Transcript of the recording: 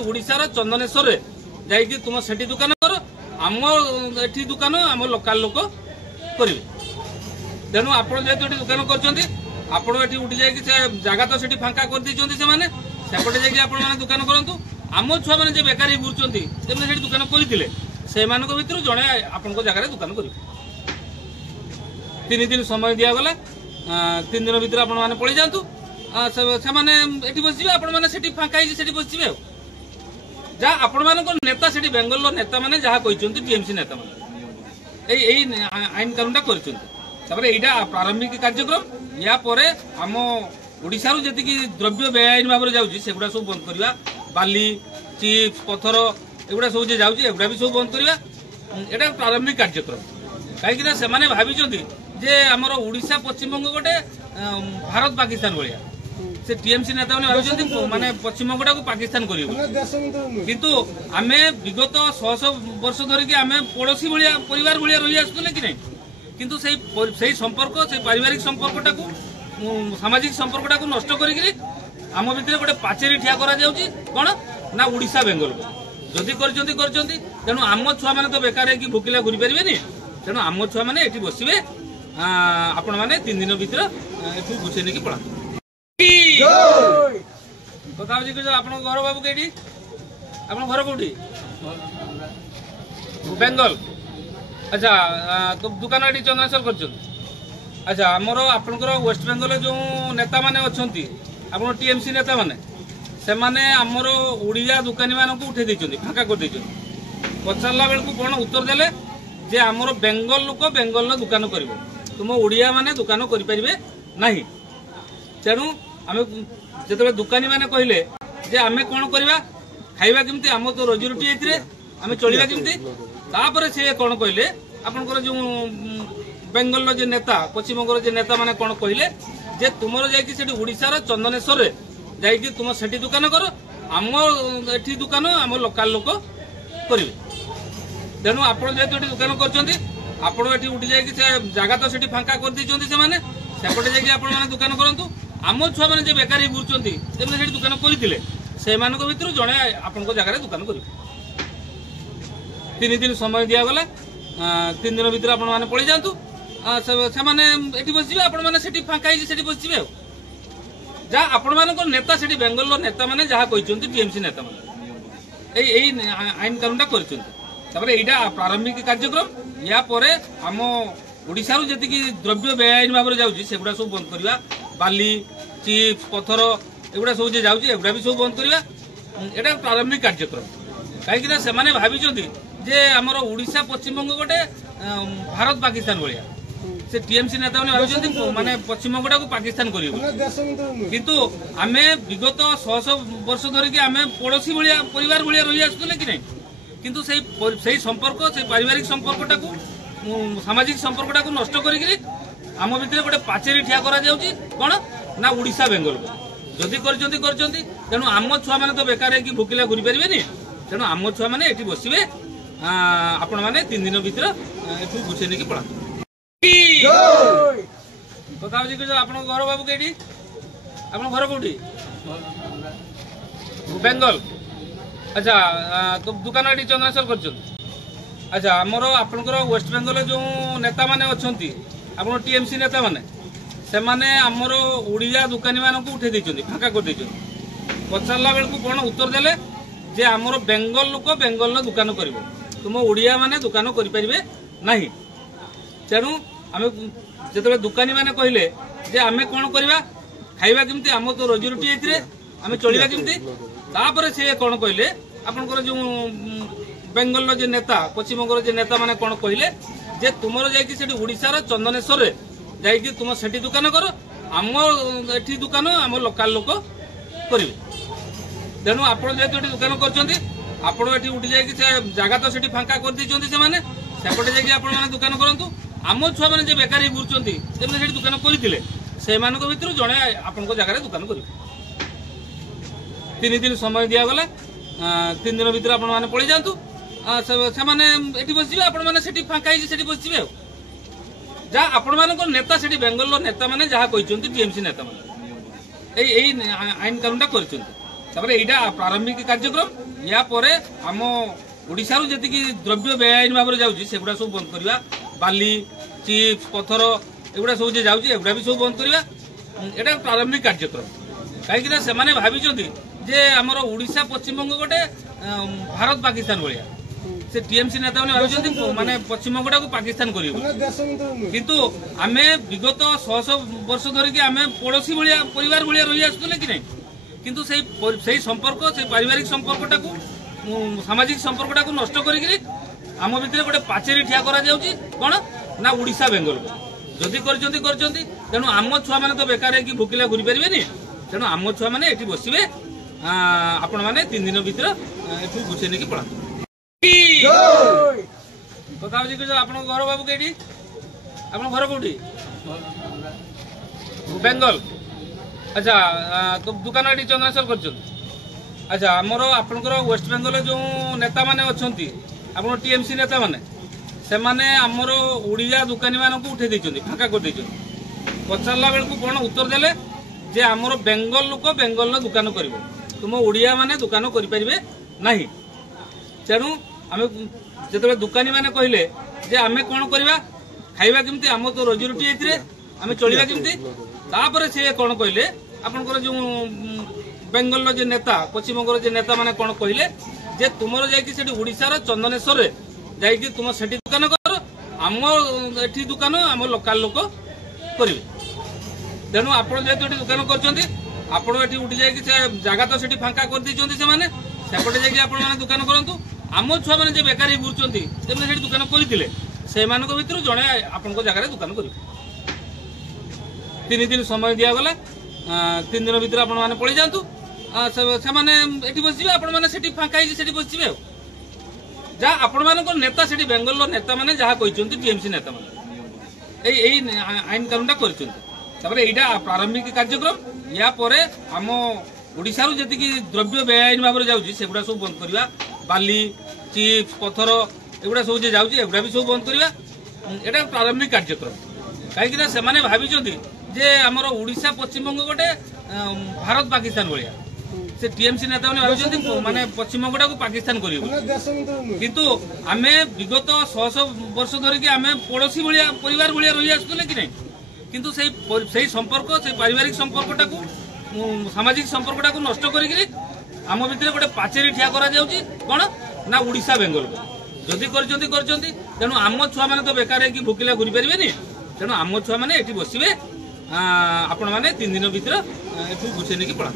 ओडिशार चंदनेश्वर जाइए तुम सेठी दुकान कर आम एठी दुकान आम लोकाल लोक करेंगे तेणु आप दुकान कर उठी जाइए जगह तो सेठी फांका कर सेपटे जाइए आप दुकान करूँ आम छुआ मैंने बेकार बुझुंट से दुकान करते से भर जड़े आपण जगह दुकान कर 3 दिन समय दिगला 3 दिन भर आप पलि जातु से बसवे आप फांका बसवे जहाँ आपण नेता से बेंगल नेता मैंने जहाँ कहते टीएमसी नेता मैंने आईन कानूनटा कर प्रारंभिक कार्यक्रम या आम ओडिशा जी द्रव्य बेआईन भाव में जाऊँगी सेगुड़ा सब बंद करवा बाली चिप्स पथर एगुड़ा सब जाऊँगी एगुड़ा भी सब बंद करवा यहाँ प्रारंभिक कार्यक्रम कहीं से भाई जे आमर ओडिशा पश्चिमबंग गोटे भारत पाकिस्तान भाया से टीएमसी नेता मैंने माने पश्चिमबंगटा को पाकिस्तान किंतु आमे विगत 100 वर्ष धरिकी आमे पड़ोसी भाया परिवार भाया रही आसुले कि नहीं किंतु से संपर्क से पारिवारिक संपर्कटा को सामाजिक संपर्कटा को नष्ट करी आम भितर गोटे पाचेरी ठिया करा जाउची कौन ना ओडिशा बेंगल जदि करचंती तेणु आम छुआ मैंने तो बेकार है भोकिला घूरी पारे तेणु आम छुआ मैंने ये बसवे आपण मैंने 3 दिन भर ये गुछे नहीं पड़ा कथा आप घर बाबू कई आप घर कौटी बेंगल अच्छा तो दुकान ये चंद्रेश्वर कर अच्छा आमर आपंकर वेस्ट बेंगल जो नेता मैंने अच्छा आप टीएमसी नेता मैंने से आमर ओडिया दुकानी मानक उठे देते फाँका कर पचारा बेलू कौन उत्तर देले जे आमर बेंगल लोक बेंगल दुकान कर तुम ओडिया माने दुकान करें ना तेणु आम जो दुकानी मैंने कहले जे आम कौन करवा खाइबा केमती आम तो रोजी रोटी ये आम चलवा केमती तापर से कौन कहले आपंकर जो बेंगल जो नेता पश्चिमबंग जो नेता मैंने कौन कहले जे तुम जाइए ओडिशार चंदनेश्वर जाइए तुम सेठी दुकान कर आम एठी दुकान आम लोकाल लोक करेंगे तेणु आप दुकान कर उठी जाइए जगह तो सेठी फांका कर सेपटे जाइए आप दुकान करूँ आम छुआ मैंने बेकार बुझुंट से दुकान करते से भर जड़े आपण जगह दुकान कर 3 दिन समय दिगला 3 दिन भर आप पलि जातु से बसवे आप फांका बसवे जहाँ आपण नेता से बेंगल नेता मैंने जहाँ कहते टीएमसी नेता मैंने आईन कानूनटा कर यहाँ प्रारंभिक कार्यक्रम या आम ओडिशा जी द्रव्य बेआईन भाव में जाऊँगी सेगुड़ा सब बंद करवा बाली चिप्स पथर एगुड़ा सब जाऊँगी एगुड़ा भी सब बंद करवा यहाँ प्रारंभिक कार्यक्रम कहीं से भाई जे आमर ओडिशा पश्चिमबंग गोटे भारत पाकिस्तान भाया से टीएमसी नेता मैंने माने पश्चिमबंगटा को पाकिस्तान किंतु आम विगत 100 वर्ष धरिकी आम पड़ोसी भाया परिवार भाया रही आसुले कि नहीं किंतु से संपर्क से पारिवारिक संपर्कटा को सामाजिक संपर्कटा को नष्ट करी आम भितर गोटे पाचेरी ठिया करा जाउची कौन ना ओडिशा बेंगल जदि करचंती तेणु आम छुआ मैंने तो बेकार है भोकिला घूरी पारे तेणु आम छुआ मैंने ये बसवे आपण मैंने 3 दिन भर ये गुछे नहीं पड़ा कथा आप घर बाबू कई आप घर कौटी बेंगल अच्छा तो दुकान ये चंद्रेश्वर कर अच्छा आमर आपंकर वेस्ट बेंगल जो नेता मैंने अच्छा आप टीएमसी नेता मैंने से आमर ओडिया दुकानी मानक उठे देते फाँका कर पचारा बेलू कौन उत्तर देले जे आमर बेंगल लोक बेंगल दुकान कर तुम ओडिया माने दुकान करें ना तेणु आम जो दुकानी मैंने कहले जे आम कौन करवा खाइबा केमती आम तो रोजी रोटी ये आम चलवा केमती तापर से कौन कहले आपंकर जो बेंगल जो नेता पश्चिमबंग जो नेता मैंने कौन कहले जे तुम जाइए ओडिशार चंदनेश्वर जाइए तुम सेठी दुकान कर आम एठी दुकान आम लोकाल लोक करेंगे तेणु आप दुकान कर उठी जाइए जगह तो सेठी फांका कर सेपटे जाइए आप दुकान करूँ आम छुआ मैंने बेकार बुझुंट से दुकान करते से भर जड़े आपण जगह दुकान कर 3 दिन समय दिगला 3 दिन भर आप पलि जातु से बसवे आप फाँका बसवे जहाँ आपण नेता से बेंगल नेता मैंने जहाँ कहते टीएमसी नेता मैंने आईन कानूनटा कर तापर एटा प्रारंभिक कार्यक्रम या परे आम ओडिशा रु जति द्रव्य बेआईन भाव जाउची सेगुडा सब बंद करवा बाली चिप्स पत्थर एगुडा सब जे जाउची एगुडा भी सब बंद करवा एटा प्रारंभिक कार्यक्रम कहीं से माने भाविचंती जे हमर ओडिशा पश्चिम बंग गोटे भारत पाकिस्तान भलिया से टीएमसी नेता माने भाविचंती माने पश्चिम बंगटा को पाकिस्तान करियो किंतु आमे विगत 100 वर्ष धरि कि आमे पड़ोसी भलिया परिवार भलिया रहि आसुले कि नै किंतु सेही संपर्क से पारिवारिक संपर्कटा को सामाजिक संपर्कटा को नष्ट करिकरी आम भितर गोटे पाचेरी ठिया करा जाउची कोन ना ओडिशा बेंगल जदि करचंती तेणु आम छुआ माने तो बेकार है कि भूकिला घुरी परिबेनी तेणु आम छुआ माने एठी बसिबे आपण माने 3 दिन भीतर एठू गुछे नेकी पळा कथा जी को आपण घर बाबू केडी आपण घर कोठी बेंगल अच्छा तो दुकान एठी चंद्रशेखर करछन अच्छा हमरो आपनकर वेस्ट बेंगल जो नेता माने अछंती आपण टीएमसी नेता माने से माने हमरो उड़िया दुकानी मानन को उठे दैछंती फाका कर दैछंती पचारला बेल को कोन उत्तर देले जे हमरो बेंगल लोक बेंगल दुकान करिवो तुम उड़िया माने दुकान करि परिबे नाही तेणु आमे जेतबे दुकानी माने कहिले जे आमे कोन करबा खाइबा केमती हम तो रोजी रोटी एथिरे आमे चलिबा केमती तापर से कोन कहिले आपनकर जो बेंगल जे नेता पश्चिम बंगल जे नेता माने कोन कहिले जे तुमरो जाय कि सेठी ओडिसा रो चंदनेश्वर रे जाय कि तुम सेठी दुकान कर हम एठी दुकान हम लोकल लोक करिवे तेणु आपण जेतु एठी दुकान करचंती आपण एठी उठी जाय कि से जागा तो सेठी फांका कर दिचंती से माने सेपटे जाय कि आपण माने दुकान करंतु आम छुआ मैंने जो बेकारी बुझुंट से दुकान करते से भर जड़े आपण जगह दुकान कर 3 दिन समय दिगला 3 दिन भर आप पलि जातु से बसवे आपण मैंने फाँका बसवे जहाँ आपण मान नेता से बेंगल नेता मैंने जहाँ कहते टीएमसी नेता मैंने आईन कानूनटा करटा प्रारंभिक कार्यक्रम या परे आम ओडिशा रु जति द्रव्य बेआईन भाव जाउची सेगुडा सब बंद करवा बाली चिप्स पत्थर एगुडा सब जे जाउची एगुडा भी सब बंद करवा एटा प्रारंभिक कार्यक्रम कहीं से माने भाविचंती जे हमर ओडिशा पश्चिम बंग गोटे भारत पाकिस्तान भलिया से टीएमसी नेता माने भाविचंती माने पश्चिम बंगटा को पाकिस्तान करियो किंतु आमे विगत 100 वर्ष धरि कि आमे पड़ोसी भलिया परिवार भलिया रहि आसुले कि नै किंतु सेही संपर्क से पारिवारिक संपर्कटा को सामाजिक संपर्कटा को नष्ट करिकरी आम भितर गोटे पाचेरी ठिया करा जाउची कोन ना ओडिशा बेंगल जदि करचंती तेणु आम छुआ माने तो बेकार है कि भूकिला घुरी परिबेनी तेणु आम छुआ माने एठी बसिबे आपण माने 3 दिन भीतर एठू गुछे नेकी पळा।